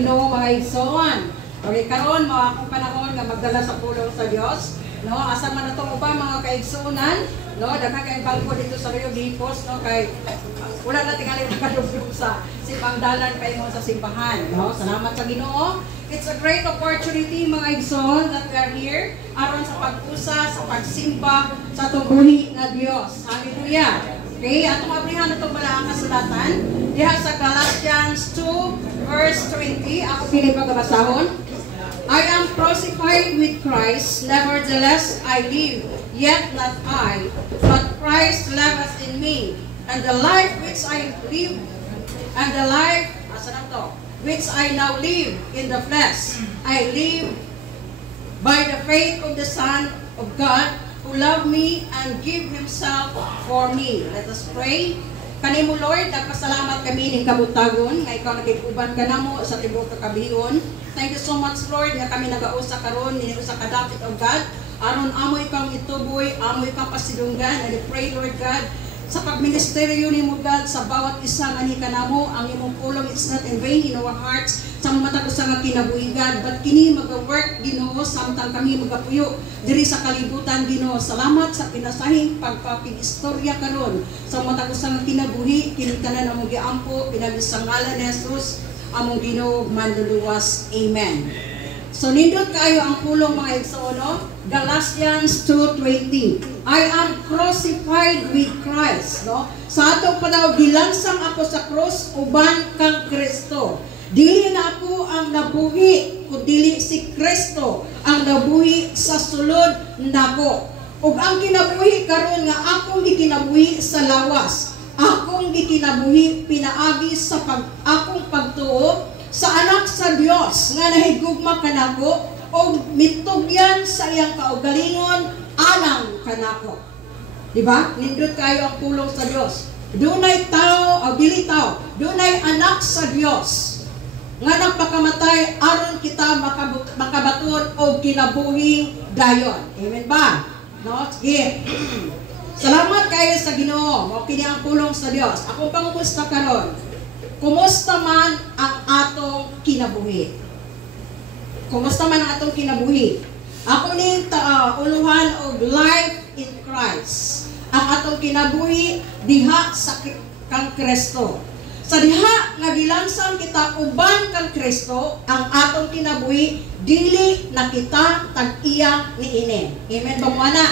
Mga igsoon. Okay, karon mga akong panahon nga magdala sa pulong sa Dios, no? Asa man natong uba mga kaigsuonan, no? Daghan kay bangko dito sa Rio Gripos, no? Kay wala na tingali nakadugtong sa simpangdalan kay mo sa simbahan, no? Salamat sa Ginoo. It's a great opportunity mga igsoon that we are here aron sa pag-usa, sa pagsimba sa tubuhi nga Dios. Hallelujah. Okay, atong abrihan itong malaang kasulatan diha sa Galatians 2 verse 20. Ako pinipagabasahon. I am crucified with Christ, nevertheless I live, yet not I, but Christ liveth in me. And the life which I live, which I now live in the flesh, I live by the faith of the Son of God, who loved me and give Himself for me. Let us pray. Kanimo Lord, nagpasalamat kami ning kabutagon nga ikaw nagiguban kanamo sa tibuok kabihon. Thank you so much Lord nga kami nagausa karon dinhi sa kadapit of God. Aron amo ikaw ituboy, amo ikaw pasidunggan. And I pray Lord God sa pagministeryo nimo God sa bawat isa nga ni kanamo ang imong pulong, it's not in vain in our hearts. Sa matag usa nga kinabuhi God, but kini mag-work Ginoo samtang kami magapuyo diri sa kalibutan Ginoo. Salamat sa pinasahing pagpapig-istorya karon sa matag usa nga kinabuhi kini tanan among giampo pinagi sa ngalan ni Jesus among Ginoo manluluwas. Amen. So nindot kayo ang pulong mga igsoon, no? Galatians 2:20. I am crucified with Christ, no? Sa ato padaw gilansang ako sa cross uban kang Kristo. Dili na ako ang nabuhi, kundi si Kristo ang nabuhi sa sulod nako. Ug ang kinabuhi karon nga akong gikinabuhi sa lawas. Akong gikinabuhi pinaagi sa akong pagtuo sa anak sa Dios nga nahigugma kanako o mitugyan sa iyang kaugalingon alang kanako. Diba? Nindot kayo ang pulong sa Dios. Dunay tao o dili tao, dunay anak sa Dios nga nagpakamatay aron kita makabaton o kinabuhing dayon. Amen ba? No? Sige. Salamat kayo sa Ginoo. Mao kini ang pulong sa Dios. Ako pangumusta karon. Kumusta man ang atong kinabuhi? Kumusta man ang atong kinabuhi? Ako ning uluhan og life in Christ. Ang atong kinabuhi diha sa kang Kristo. Sa diha nga gilansang kita uban kang Kristo, ang atong kinabuhi dili na kita tag-iya niini. Amen ba mo ana?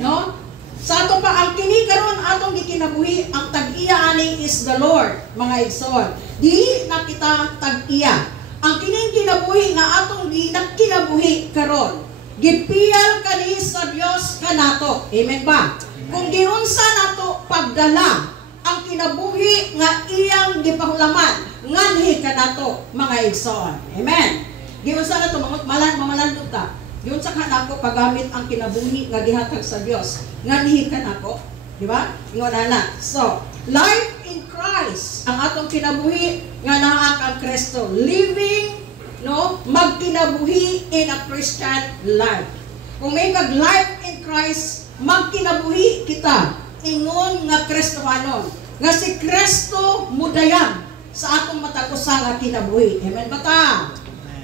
No? Sa ato pa ang kini karon atong gikinabuhi, ang tag-iya ani is the Lord, mga igsoon. Dili na kita tag-iya. Ang kining kinabuhi nga atong ginakinabuhi karon, gipiyal kani sa Dios kanato. Amen ba? Kung giunsa nato pagdala ang kinabuhi nga iyang gipahulaman nganhi kanato, mga igsoon. Amen. Giunsa nato mamalandot ta. Giunsa kanako paggamit ang kinabuhi nga gihatag sa Dios nganhi kanako, di ba? Ingon ana. So, life in Christ ang atong kinabuhi nga naa kang Kristo. Living, no, magkinabuhi in a Christian life. Kung may life in Christ, magkinabuhi kita ingon nga Kristohanon, nga si Kristo mudayag sa atong matag-usa nga kinabuhi. Amen ba ta?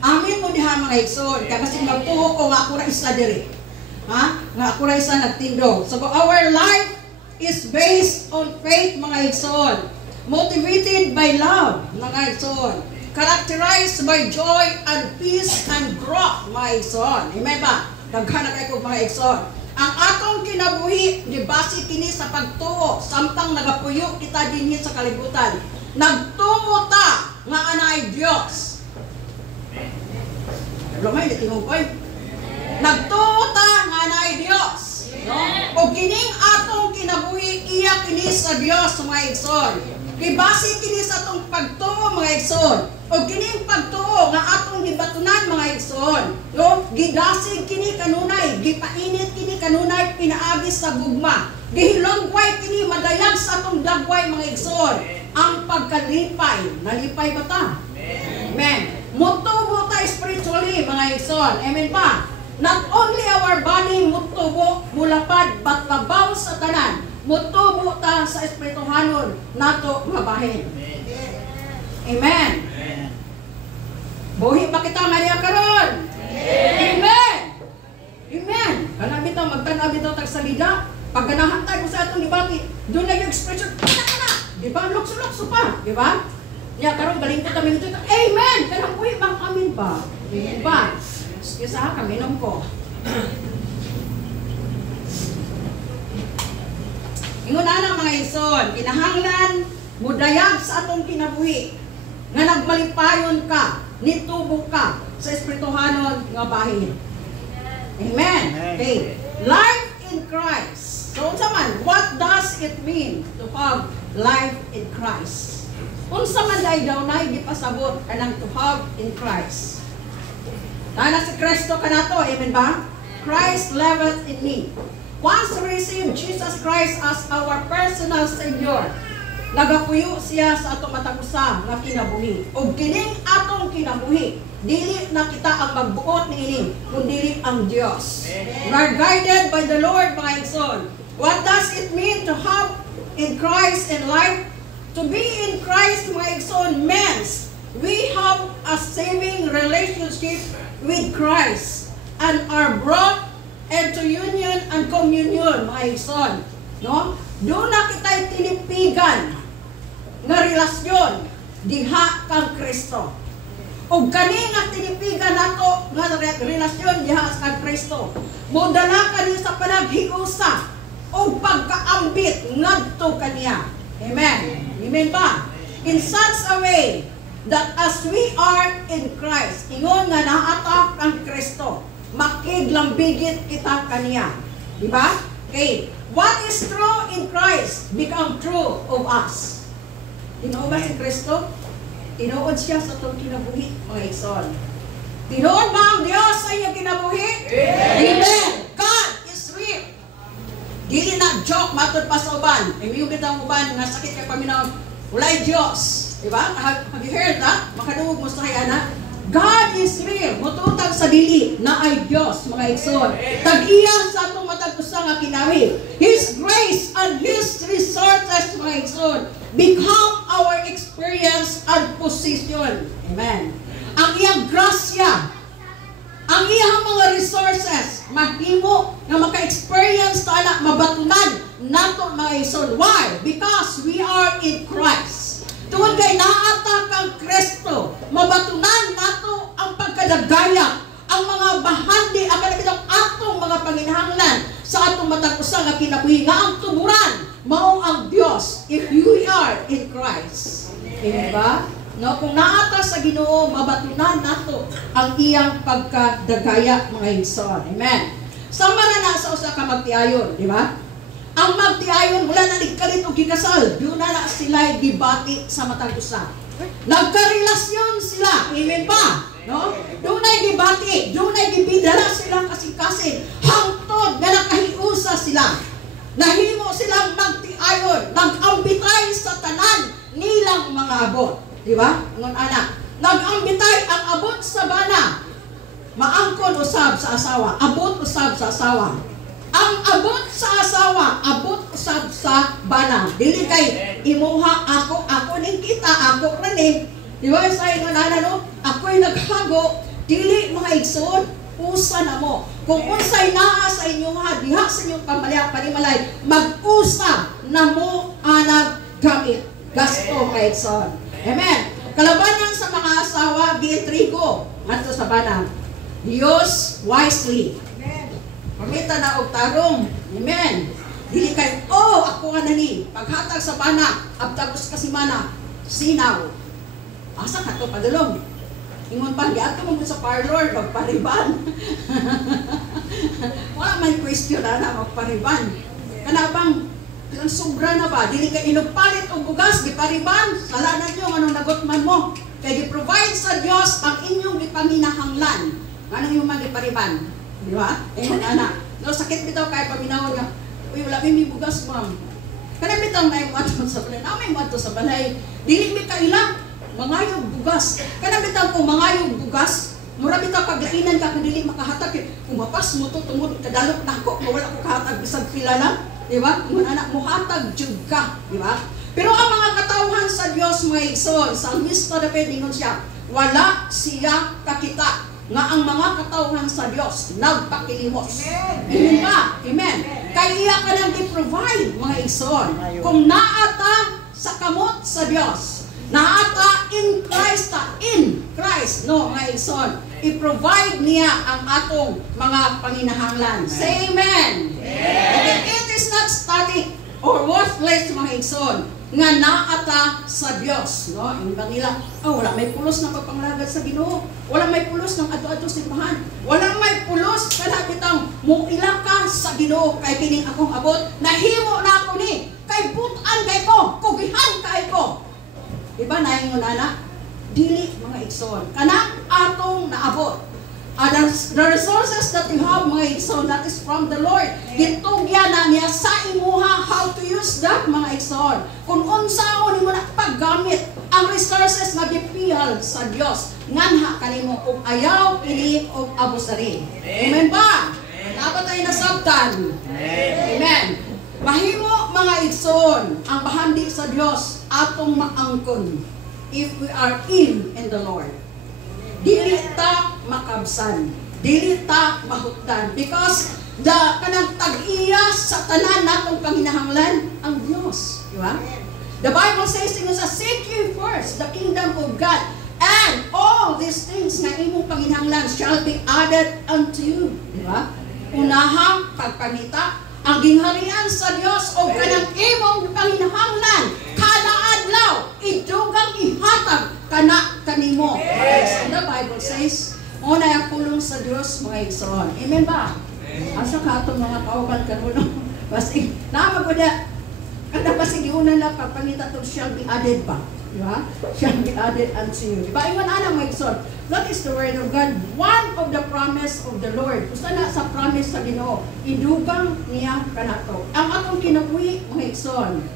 Amin mo diha mga igsoon. Kaya kasi magtuho ko nga ako ra isa diri. Ha? Nga ako ra isa nagtindog. So our life is based on faith mga igsoon. Motivated by love mga igsoon. Characterized by joy and peace and growth mga igsoon. Amen ba? Daghan kay ko mga igsoon. Ang atong kinabuhi di base kini sa pagtuo samtang nagapuyo kita dinhi sa kalibutan. Nagtuo ta nga anay Dios. Lumay na tingog koy. Nagtuo ta nga anay Dios. No? O kining atong kinabuhi iya kini sa Dios mga igsoon. Gibase kini sa atong pagtuo mga igsoon. O kining pagtuo nga atong gibatunan mga igsoon. No? Gidasig kini kanunay, gipainit kini kanunay pinaagi sa gugma. Gihilongway kini madayag sa atong dagway mga igsoon. Ang pagkalipay, nalipay ba ta? Amen. Mutubo ta spiritually mga igsoon. Amen pa? Not only our body mutubo, mulapad, but labaw sa tanan. Mutubo ta sa espirituhanon nato nga bahin. Amen. Kinabuhi ba kita nga niya karon? Amen! Amen! Kana bitaw magtanaw bitaw tag salida, pag ganahan tayo sa atong gibati, doon na yung expression, kana! Di ba? Lukso-lukso pa, di ba? Niya karon galing ko kami dito. Amen! Kanang buhi bang amin ba? Di ba? Excuse ha, kaminom ko. Ingon na mga ison, kinahanglan mudayag sa atong kinabuhi nga nagmalipayon ka, nitubo ka sa espirituhanon nga bahin. Amen. Okay. Life in Christ. So unsa man, what does it mean to have life in Christ? Unsa man dai daw nay gipasabot kanang to have in Christ. Kana si Kristo kanato, amen ba? Christ liveth in me. Once we receive Jesus Christ as our personal Savior, nagapuyo siya sa atong matag usa nga kinabuhi. Ug kining atong kinabuhi, dili na kita ang magbuot niini, kundi ang Dios. We are guided by the Lord, mga igsoon. What does it mean to have in Christ in life? To be in Christ, mga igsoon, means we have a saving relationship with Christ and are brought into union and communion, mga igsoon. No? Doon na kita'y tinipigan nga relasyon diha kang Kristo. O kani nga tinipigan nato nga relasyon diha kang Kristo, modala kani sa panaghiusa o pagkaambit ngadto kaniya. Amen. Amen ba? In such a way that as we are in Christ, ingon nga naatak ang Kristo, makiglambigit kita kaniya. Diba? Okay. What is true in Christ become true of us. Tinuod ba si Kristo? Tinuod siya sa itong kinabuhi, mga igsoon. Tinuod ba ang Diyos sa inyong kinabuhi? Amen! God is real. Dili na joke matod pa sa uban. May yung bitang uban nga sakit kay paminaw, walay Diyos. Diba? Have you heard that? Makadungog mo sa kay anak. God is real. Mututag sa dili na ay Diyos, mga igsoon. Tag-iya sa atong matag-usa nga kinabuhi. His grace and His resources, mga igsoon, become our experience and position. Amen. Ang iyang grasya, ang iyang mga resources, mahimo na maka-experience ta na mabatunan nato, mga igsoon. Why? Because we are in Christ. Tuwag kay naatak ang Kristo, mabatunan nato ang pagkadagaya, ang mga bahandi, ang kalabitang atong mga panginahanglan sa atong matag-usa nga kinabuhi, nga ang tuburan, mao ang Dios, if you are in Christ. Amen ba? No, kung naata sa Ginoo, mabatunan nato ang iyang pagkadagaya, mga igsoon. Amen. Sama na sa usa ka magtiayon, di ba? Ang magtiayon, wala na nagkalit o gikasal. Doon na sila gibati sa matag usa. Nagkarelasyon sila. Amen ba? No? Doon na gibati. Doon na gibidala silang kasing-kasing. Hangtod na nakahiusa sila. Nahimo silang magtiayon. Nag-ambitay sa tanan nilang mga abot. Di ba? Ngon anak. Nag-ambitay ang abot sa bana. Maangkon usab sa asawa. Abot usab sa asawa. Ang abot sa asawa, abot usab sa bana. Dili kay imuha ako ning kita, ako rin. Di ba sa inyo no? Ako'y naghago, dili mga igsoon, usa na mo. Kung unsay naa sa inyo ha, diha sa inyong panimalay, mag-usa na mo anag gamit. Gasto mga igsoon. Amen. Kalabanan sa mga asawa, giintrigo ngadto sa bana. Use wisely. Pamita na og tarong. Amen. Dili kay, ako nga nani. Paghatag sa bana, abtagos kasimana, sinaw. Asa ka to padulong? Ingon pa, giadto mo sa parlor, magpariban. Wala may question na magpariban. Kanabang, sobra na ba? Dili kay inugpalit og bugas, gipariban. Sala na nyo, anong nagotman mo. Kay gi-provide sa Dios ang inyong gipanginahanglan. Anong yung magipariban? Di ba? Ayun, anak. No, sakit bitaw kaya paminawag nga. Uy, wala may bugas, ma'am. Kaya bitaw na yung mato sa balay. May mato sa balay. Dili may kaila. Mangayog bugas. Kaya bitaw kung mangayog bugas, mura bitaw paglainan ka kung dili makahatag. Kung mapas mo to, tumod kadalok na ako, wala ko kahatag bisag pila lang. Di ba? Kung anak mo hatag, jud ka. Di ba? Pero ang mga katawhan sa Diyos, mga igsoon, sa Salmista David, ingon siya, wala siya kakita nga ang mga katawhan sa Dios nagpakilimos. Amen ba? Amen. Kaya iya ka nang i-provide, mga igsoon. Kung naata sa kamot sa Dios, naata in Christ, no, mga igsoon, i-provide niya ang atong mga panginahanglan. Say amen. Okay, it is not static or worthless, mga igsoon, nga naata sa Dios, no? Yung nila, wala may pulos ng pagpanglagad sa Ginoo, wala may pulos ng ato-ato simbahan, wala may pulos kana bitang muila ka sa Ginoo kay kining akong abot, nahimo na ako ni, kay butan kay ko, kugihan kay ko. Diba naingon ana? Dili, mga igsoon, kana atong naabot. The resources that you have, mga igsoon, that is from the Lord. Gitugya na niya sa imuha how to use that, mga igsoon. Kung unsaon mo na paggamit ang resources nga gipihal sa Dios, nganha kanimo ug ayaw ini og abusari. Amen ba? Dapat tayo nasabtan. Amen. Mahimo, mga igsoon, ang bahandi sa Dios atong maangkon if we are in the Lord. Dili ta makabsan, dili ta mahutdan, because the kanang tag-iya sa tanan natong panginahanglan ang Dios, di ba? The Bible says in us, seek ye first the kingdom of God, and all these things na imong panginahanglan shall be added unto you, di ba? Unahang pagpangita ang gingharian sa Dios o kanang imong panginahanglan kada adlaw idugang ihatag kana kanimo. So the Bible says, una ang pulong sa Dios, mga igsoon. Amen ba? Asa ka atong mga kauban karon? Basi na magud kada pasigiunan na pagpangita to shall be added ba? Di ba? Shall be added unto you. Di ba? Ingon ana, mga igsoon. That is the word of God. One of the promise of the Lord. Usa na sa promise sa Ginoo, idugang niya kanato. Ang atong kinabuhi, mga igsoon,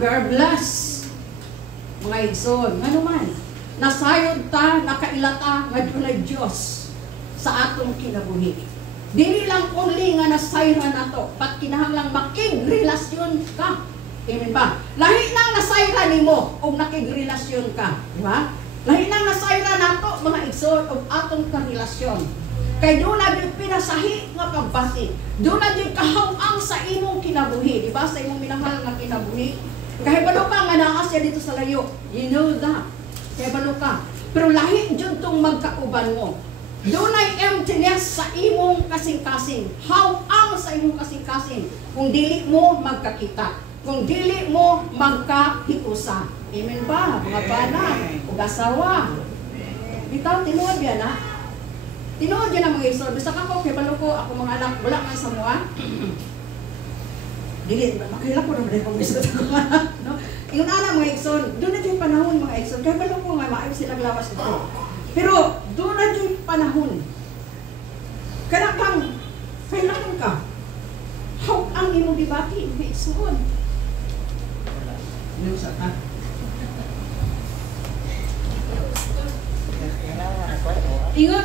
we are blessed, mga igsoon. Ngano man, nasayod ta, nakailata, nga dunay Dios sa atong kinabuhi. Dili lang only nga nasayran nato, pat kinahanglang makigrelasyon ka. Amen ba? Lahi nang nasayran nimo og nakigrelasyon ka, di ba? Lahi nang nasayran nato, mga igsoon, og atong karelasyon. Kay doon na yung pinasahi nga pagbati. Doon na yung kahawang sa imong kinabuhi. Diba? Sa imong minahal nga kinabuhi. Kahit balo ka nga naasya dito sa layo. You know that. Kahit balo ka. Pero lahi dyan itong magkauban mo. Doon ay emptiness sa imong kasing-kasing. Hawang sa imong kasing-kasing. Kung dili mo magkakita. Kung dili mo magkahiusa. Amen ba? Mga bana. Ug asawa. Bitaw, tinuod yan ha. Tinuod yan ang mga igsoon. Basta ako, kay balo ko, ako mga anak, wala man sa mua. Dili, makilap ko naman yung pag-isot ako. No? Yung anak mga igsoon, doon na yung panahon mga igsoon. Kay balo ko nga, maayos silang lawas ito. Pero, doon na yung panahon. Kaya kang, kailangan ka. How ang imong dibati, mga igsoon. Ano sa ka? Ingon.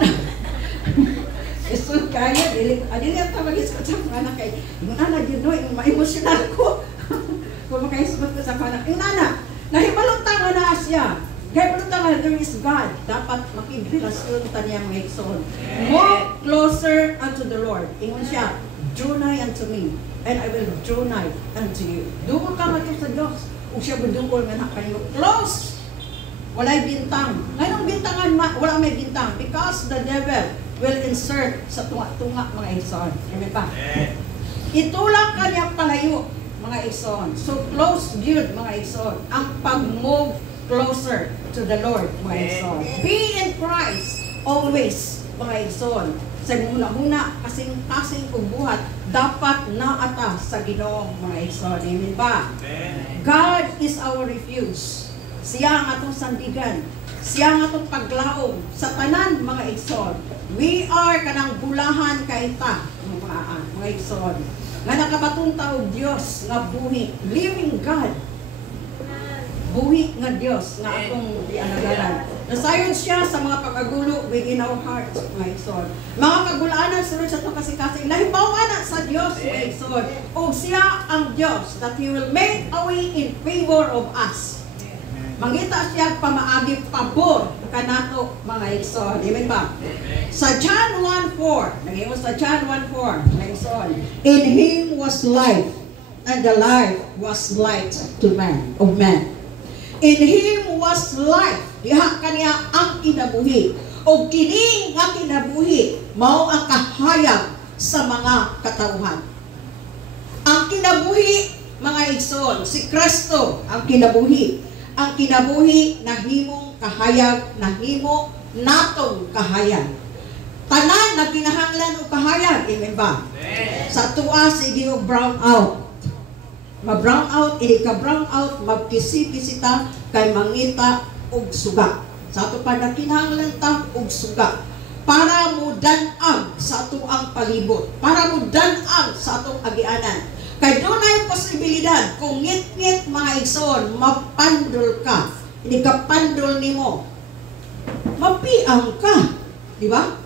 Isun kaya dili at mag-isot sa mga anak kay yung anak yun no, yung ma-emotional ko. Kung makaisot ko sa mga anak. Yung anak, nahibalot nga na siya. Kaya balot nga there is God. Dapat makigrelasyon ta niya mga igsoon. More closer unto the Lord. Ingon siya, draw nigh unto me, and I will draw nigh unto you. Dungol ka nga sa Diyos. Kung siya budungol nga na kayo. Close! Walay bintang. Ngayong bintangan, wala may bintang. Because the devil will insert sa tunga-tunga, mga igsoon. Amen ba? Itulak ka niya palayo, mga igsoon. So close yun, mga igsoon. Ang pag-move closer to the Lord, mga igsoon. Be in Christ always, mga igsoon. Sa muna-muna, kasing-kasing buhat, dapat naata sa Ginoong, mga igsoon. Amen ba? God is our refuge. Siya ang atong sandigan. Siya ang atong paglaom sa tanan, mga igsoon. We are kanang bulahan kaita, mga igsoon. Nga nakabatong tao Diyos nga buhi, living God. Buhi nga Diyos nga atong ianagalan. Nasayon siya sa mga pag-agulo within our hearts, mga igsoon. Mga kagulaanan sunod sa itong kasing-kasing. Nahibawanan sa Diyos, mga igsoon. O siya ang Diyos that He will make a way in favor of us. Mangita siya pamaagi pabor kanato mga igsoon. Amen ba? Sa John 1:4, naging sa John 1:4, mga igsoon, in Him was life, and the life was light to man, of man. In Him was life, diha kaniya ang kinabuhi. O kini nga kinabuhi, mao ang kahayag sa mga katauhan. Ang kinabuhi, mga igsoon, si Kristo ang kinabuhi. Ang kinabuhi nahimong kahayag, nahimo natong kahayag. Tanan na kinahanglan og kahayag, amen ba? Sa tuwa sige og brown out. Ma-brown out, ka-brown out, magkisi-kisita kay mangita og suga. Sa ato pa na kinahanglan ta og suga para mo danag sa ato ang palibot, para mo danag sa atong agianan. Kay doon na yung posibilidad, kung ngit-ngit mga igsoon, mapandol ka, hindi ka pandol ni mo, mapiang ka, di ba?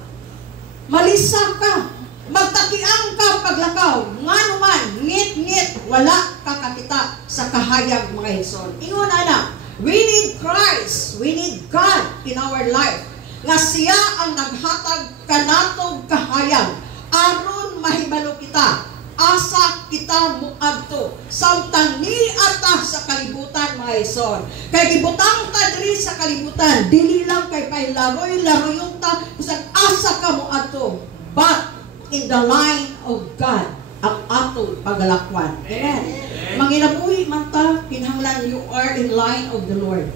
Malisa ka, magtakiang ka paglakaw, nga naman, ngit-ngit, wala ka kakita sa kahayag mga igsoon. Ingon na, we need Christ, we need God in our life, nga siya ang naghatag kanatog kahayag, aron mahibalo kita, asa kita muadto samtang ni ata sa kalibutan mga igsoon. Kay gibutang ta diri sa kalibutan, dili lang kay pailaroy-laroyon ta bisan asa ka muadto, but in the line of God ang atong pagalakwan. Amen. Manginabuhi man ta, kinahanglan you are in line of the Lord.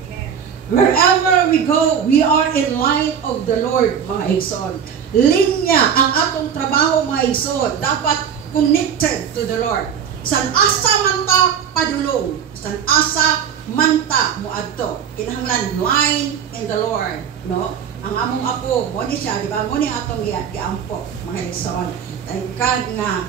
Wherever we go, we are in line of the Lord mga igsoon. Linya ang atong trabaho mga igsoon, dapat connected to the Lord. San asa man ta padulong, san asa man ta muadto, kinahanglan line in the Lord, no? Ang among apo mo ni siya, di ba? Mo ni atong giampo mga igsoon. Tangkad nga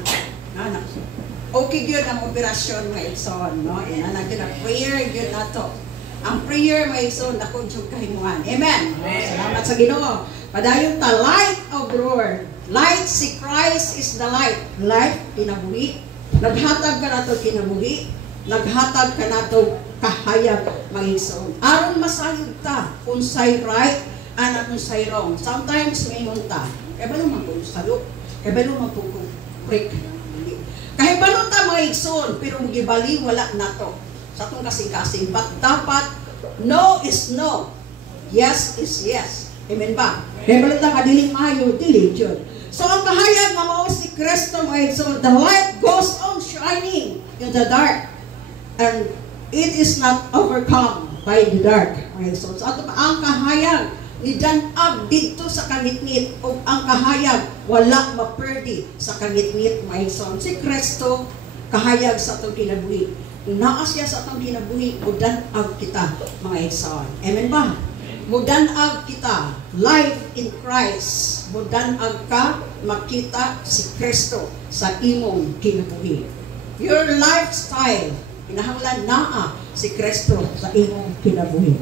okay gyud ang operasyon mga igsoon, no? Ina na gyud prayer gyud nato. Ang prayer mga igsoon dako jud kahimuan. Amen. Salamat sa Ginoo. Padayon ta light of the Lord. Light, si Christ is the light. Light, kinabuhi. Naghatag ka nato kinabuhi. Naghatag ka nato kahayag mga igsoon. Aron masayod ta kung say right and kung say wrong. Sometimes may munta. Kaya ba naman kung sayok? Kaya ba naman kung break? Kaya ba naman ta mga igsoon? Pero magibali wala nato sa itong kasing-kasing. But dapat, no is no. Yes is yes. Amen ba? Kaya ba naman ta kadiling mayo, dili yun. So ang kahayag nga mao si Kristo mga igsoon, the light goes on shining in the dark, and it is not overcome by the dark mga igsoon. So ang kahayag ni danag dito sa kangitngit, o ang kahayag wala maperdi sa kangitngit mga igsoon. Si Kristo kahayag sa atong kinabuhi. Naa siya sa atong kinabuhi, mudanag kita mga igsoon. Amen ba? Mudanag kita, life in Christ. Mudanag ka, makita si Kristo sa imong kinabuhi. Your lifestyle, kinahanglan naa si Kristo sa imong kinabuhi.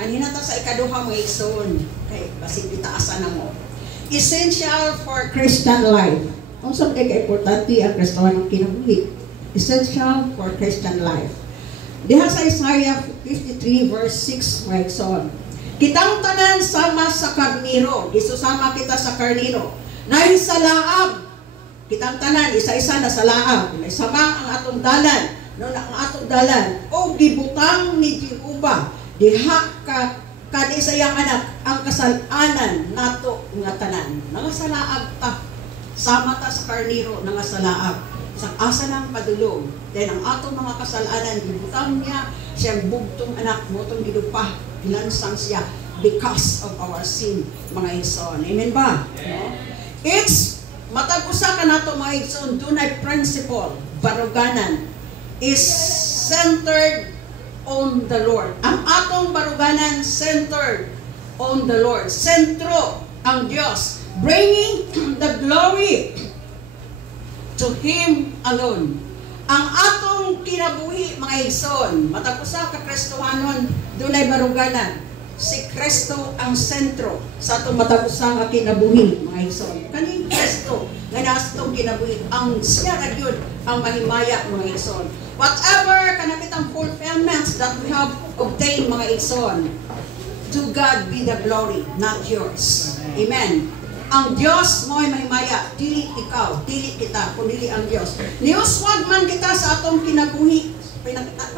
Anina ta sa ikaduha mga igsoon, kay basig itaasan na mo. Essential for Christian life. Kung saan kay importante ang Kristohan ng kinabuhi? Essential for Christian life. Diha sa Isaiah 53 verse 6 mga igsoon. Kitang tanan sama sa karniro, isusama kita sa karniro. Nay sa laab, kitang tanan isa-isa na sa laab. Sama ang atong dalan, no, ang atong dalan. O gibutang ni Jehova, diha ka kani sayang anak ang kasalanan nato nga tanan. Nangasalaab ta, sama ta sa karniro, nangasalaab. Sa asa ng padulong, then ang atong mga kasalanan gibutang niya siyang bugtong anak mo tong gidupah, ilansang siya because of our sin mga igsoon. Amen ba? No? It's matag usa ka nato mga igsoon, dunay principle, baruganan is centered on the Lord. Ang atong baruganan centered on the Lord. Sentro ang Dios, bringing the glory to Him alone. Ang atong kinabuhi mga igsoon, matag usa ka Kristohanon, dunay baruganan. Si Kristo ang sentro sa atong matag usa nga kinabuhi mga igsoon. Kaning Kristo nga nasa atong kinabuhi, ang siya ra gyud ang mahimaya mga igsoon. Whatever kanakitang fulfillments that we have obtained mga igsoon, To God be the glory, not yours. Amen. Ang Diyos mo'y mahimaya, dili ikaw, dili kita, kundi ang Diyos. Niuswag man kita sa atong kinabuhi,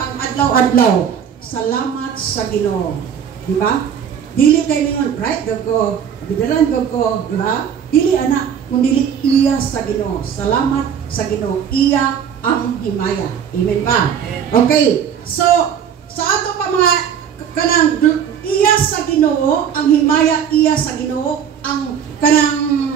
pang-adlaw-adlaw. Salamat sa Ginoo. Di ba? Dili kay ningon, right, gago, bidalan gago, di ba? Dili anak, kundi iya sa Ginoo. Salamat sa Ginoo. Iya ang himaya. Amen ba? Okay. So, sa ato pa mga kanang iya sa Ginoo, ang himaya iya sa Ginoo, ang kanang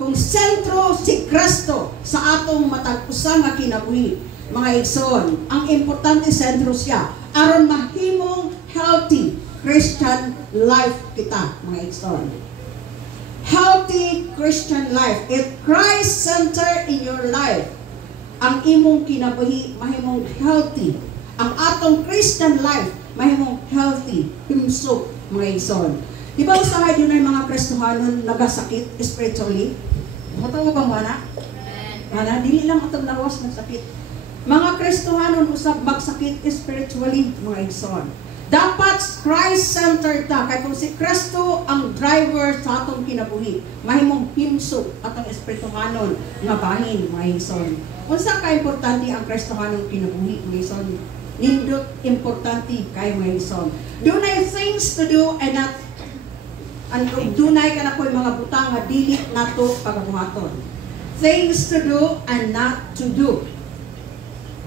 kung sentro si Kristo sa atong matag usa nga kinabuhi, mga igsoon. Ang importante sentro siya aron mahimong healthy Christian life kita, mga igsoon. Healthy Christian life. If Christ center in your life, ang imong kinabuhi mahimong healthy. Ang atong Christian life mahimong healthy, himsog, mga igsoon. Di ba usahay yun ay mga Kristohanon nagasakit spiritually? Matawag bang mana? Mana, dili lang atong lawas nagsakit. Mga Kristohanon usab magsakit spiritually, mga igsoon. Dapat Christ-centered ta. Kaya kung si Kristo ang driver sa atong kinabuhi, mahimong himsog atong Espirituhanon nga bahin, mga igsoon. Unsa ka importante ang Kristohanon kinabuhi, mga igsoon? Nindot importante kay mga igsoon. Dunay things to do and not dunay ka na ko'y mga butang nga dili nato pagabuhaton. Things to do and not to do.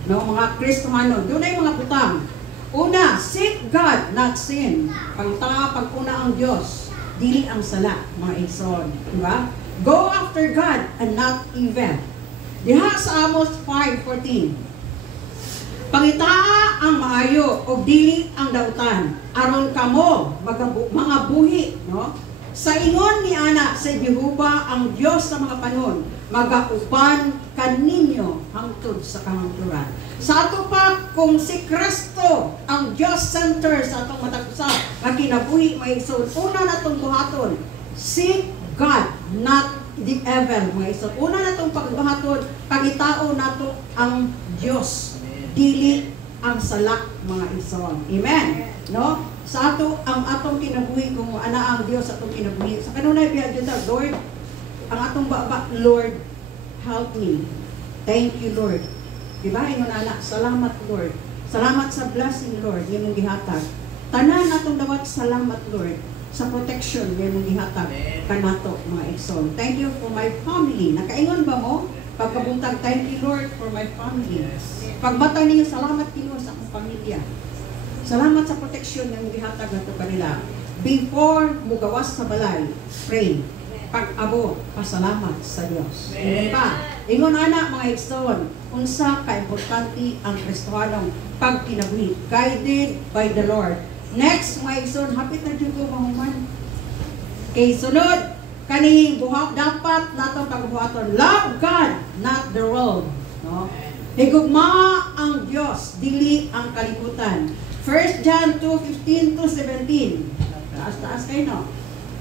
No, mga Kristohanon, dunay mga butang. Una, seek God, not sin. Pangtanga, paguna ang Diyos, dili ang sala, mga igsoon. Diba? Go after God and not evil. Diha sa Amos 5:14. Pangitaa ang maayo o dili ang dautan. Aron kamo mga buhi, no? Sa ingon ni ana sa Jehova ang Dios sa mga panon, magauban kaninyo hangtod sa kahangturan. Sa ato pa kung si Kristo ang Dios center sa atong matag usa nga kinabuhi, mga igsoon, una natong buhaton, seek God, not the evil, mga igsoon. Una natong pagbuhaton, pangitao nato ang Dios, dili ang salak, mga igsoon. Amen. No? Sa ato ang atong kinabuhi kung ana ang Dios atong kinabuhi. Sa kanunay biya kita, Lord, ang atong baba, Lord, help me. Thank you, Lord. Diba? Ingon anak, salamat, Lord. Salamat sa blessing, Lord, yung mong gihatag. Tanan natong dawat, salamat, Lord, sa protection yung mong gihatag kanato, mga igsoon. Thank you for my family. Nakaingon ba mo? Pagkabuntag, thank you, Lord, for my family. Pagmata ninyo, salamat kinyo sa akong pamilya. Salamat sa protection yung gihatag nato kanila. Before mugawas sa balay, pray. Pag-abo, pasalamat sa Diyos. Amen pa. Ingon anak, mga igsoon, unsa ka-importante ang Kristohanong pagkinabuhi, guided by the Lord. Next, mga igsoon, hapit na dito mahuman. Okay, sunod, kaning buhat dapat natong pagbuhaton. Love God, not the world. No? Higugma ang Diyos, dili ang kalibutan. 1 John 2:15-17. Taas-taas kayo, no?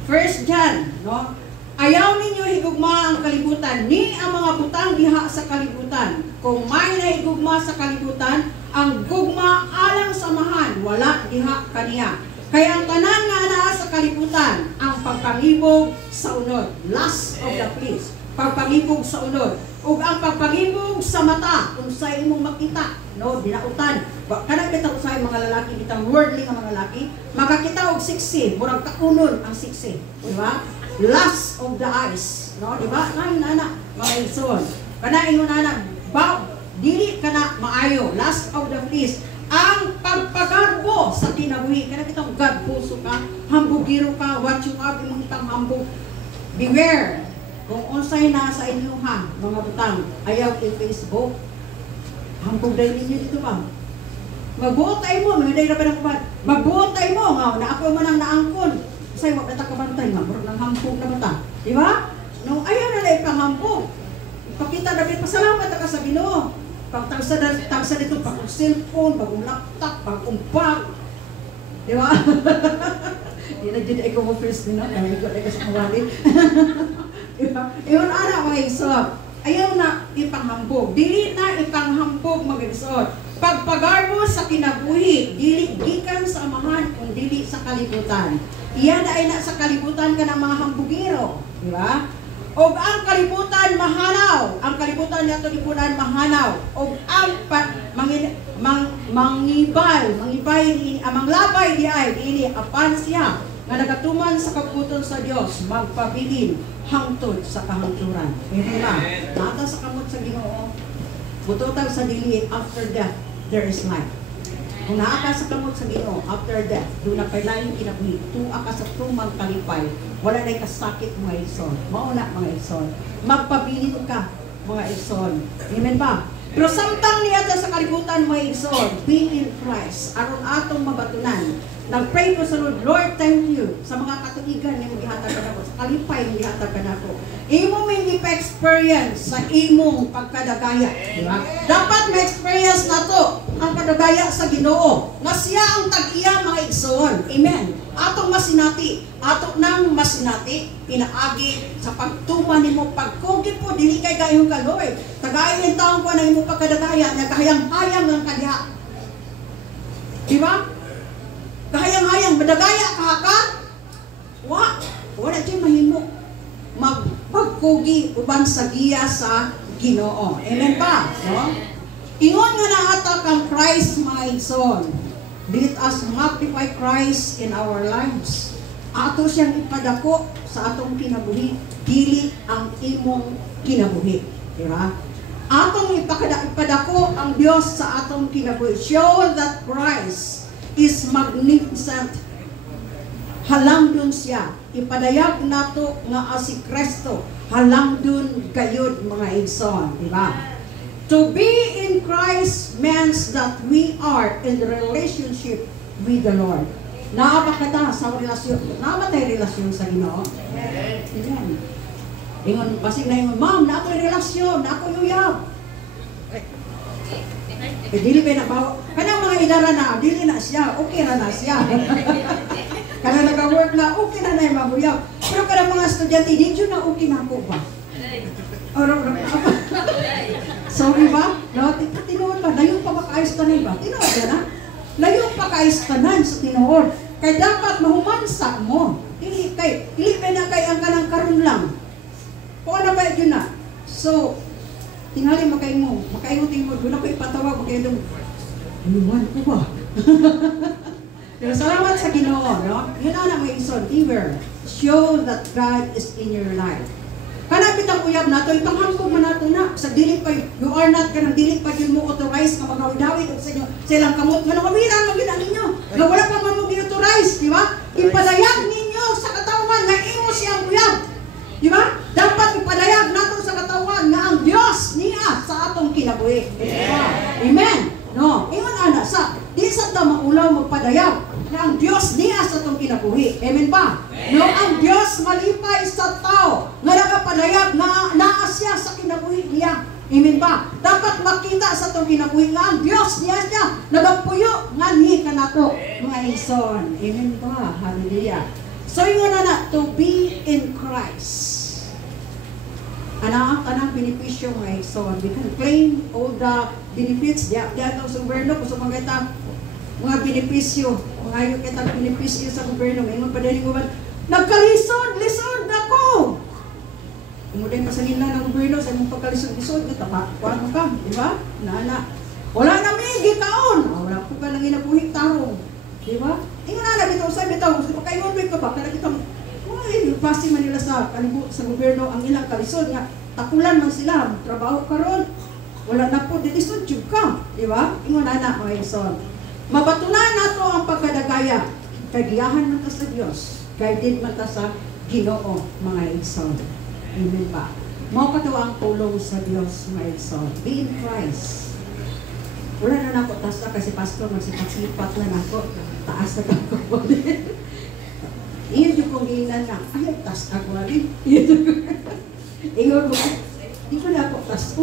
1 John, no? Ayaw ninyo higugma ang kalibutan, ni ang mga butang diha sa kalibutan. Kung may nahigugma sa kalibutan, ang gugma alang samahan, wala diha kaniya. Kaya ang tanan nga naa sa kalibutan, ang pagpangibog sa unod, lust of the flesh, pagpangibog sa unod, ug ang pagpangibog sa mata, kung sa imong makita, no, dinautan. Kanang kita usay mga lalaki, bitang worldly nga mga lalaki, makakita og siksi, murag kaunon ang siksi, di ba? Lust of the eyes, no, di ba? Ngayon ana, mga igsoon, kana ingon ana, dili kana maayo, lust of the flesh, ang pagpagarbo sa kinabuhi. Kana kitang gadpuso ka, hambugiro ka, what you have, imong itang hambog. Beware, kung unsay na sa inyo ha, mga butang, ayaw i-Facebook, hambog dahil ninyo dito ba? Magbuot tayo mo, may dahil na pa ng kubat, magbuot tayo mo, nga, na ako man ang naangkon, say wag na kabantay nga murag nang hampog na bata, di ba? No, ayaw na lay panghampog. Pakita dapat pasalamat ka sa Ginoo. Pagtagsa dito bagong cellphone, bagong laptop, bagong bag. Di ba? Di na jud ay ko mo first din, no? Dahil ko ay sa kawali. Di ba? Iyon ana mga igsoon. Ayaw na ipanghambog. Dili na ipanghambog, mga igsoon. Pagpagarbo sa kinabuhi, dili gikan sa amahan kung dili sa kalibutan. Iyan ay na sa kalibutan ka ng mga hambugiro, di ba? Og ang kalibutan mahanaw, ang kalibutan nato lipunan mahanaw, og ang manglabay di ay dili apan siya nga nagatuman sa kabuton sa Dios magpabilin hangtod sa kahangturan. Amen ba? Nata sa kamot sa Ginoo, butotan sa dili, after death there is life. Kung naa ka sa kamot sa Ginoo, after death, doon na kailangan kinabuhi, tuwa ka sa tumang kalipay, wala na kasakit mga igsoon. Mauna mga igsoon. Magpabilin ka mga igsoon. Amen ba? Pero samtang niya sa kalibutan mga igsoon, be in Christ, aron atong mabatunan. Nag-pray ko sa Lord, Lord, thank you sa mga katuigan na maghihatag ka na ko, sa kalipay na maghihatag ka na ko. Imo may hindi pa-experience sa imong pagkadagaya. Diba? Dapat ma-experience na to ang kadagaya sa Ginoo. Nga siya ang tag-iya mga igsoon. Amen. Atong masinati, atong nang masinati, pinaagi sa pagtuman nimo pagkugi po, dili kay gayong kaloy. Tagayin yung taong ko na imo pagkadagaya, nagkahayang-hayang ng kadiha. Diba? Kahayang-hayang, madagaya ka. Wala dyan mahimo. Magpagkugi uban sa giya sa Ginoo. Amen ba? No? Ingon nga naata kang Christ mga igsoon. Let us magnify Christ in our lives. Ato siyang ipadako sa atong kinabuhi, dili ang imong kinabuhi. Diba? Atong ipadako ang Dios sa atong kinabuhi. Show that Christ is magnificent. Halangdon siya. Ipadayag nato nga si Kristo halangdon kayod mga igsoon, di ba? To be in Christ means that we are in the relationship with the Lord. Naabakata sa relasyon. Naabatay relasyon sa Ginoo. Amen. Ingon, basig na ingon, ma'am, na ako'y relasyon, na ako'y uyab. Dili ba nabawa? Kanang mga idara na, dili na siya, okay na siya. Kanang nag-work na, okay na yung mabuyaw. Pero kanang mga estudyante, di yun na okay na ako ba? Sorry ba? No, tinuod ba? Layo pa ba kaayos tanan ba? Tinuod ka na? Layo pa kaayos tanan sa tinuod. Kaya dapat mahumansa mo. Dili ba na kay ang kanang karon lang. Kung ano ba yun na? So, tingali makaingutin mo, doon ako ipatawag, makainong, inuman ko ba? Pero salamat sa Ginoo, no? Yun na mga igsoon, beware. Show that God is in your life. Kanapit ang uyab nato, ipanghangkog man nato na, sa dili pa, you are not kanang dili pa yun mo authorize nga mag-awid-awid sa inyo, sa ilang kamot, manangawiran mag-ina ninyo, nga wala pa man mo gi-authorize, di ba? Ipadayag ninyo sa katawan na imo siyang uyab. Di ba? Dapat ipadayag nato sa katawan na ang Dios niya sa atong kinabuhi. Yeah. Amen. No, ingon ana sa di sa ta maulaw magpadayag na ang Dios niya sa atong kinabuhi. Amen ba? No, ang Dios malipay sa tao nga nagapadayag na naa siya sa kinabuhi niya. Amen ba? Dapat makita sa atong kinabuhi nga ang Dios niya siya nagapuyo nganhi kanato mga igsoon. Amen ba? Hallelujah. So yun na to be in Christ. Anang benepisyo nga igsoon. We can claim all the benefits. Diyan sa gobyerno, kung sa mga benepisyo, mga ayaw kita benepisyo sa gobyerno, ngayon pa din yung nagkalisod ako! Umuday pa sa nila ng gobyerno, sa mong pagkalisod-lisod, kuwan mo ka, di ba? Wala na may gikaon! Wala po ka lang inabuhing tarong. Di ba? Ingon na bitaw sa bitaw, gusto pa kayo ka ba? Kaya kita pasi man nila sa gobyerno ang ilang kalisod nga takulan man sila, trabaho karon. Wala na po dilisod jud ka, di ba? Ingon na mga igsoon. Mabatunan nato ang pagkadagaya. Kagiyahan man ta sa Dios, guided man ta sa Ginoo mga igsoon. Amen ba? Mao kato ang tulong sa Dios mga igsoon. Be in Christ. Wala na nako taas na kasi pastor magsipat-sipat lang ako. Taas na ako. Iyon yung kong ginan na, ay, taas ako rin. Iyon ko, di ko na ako taas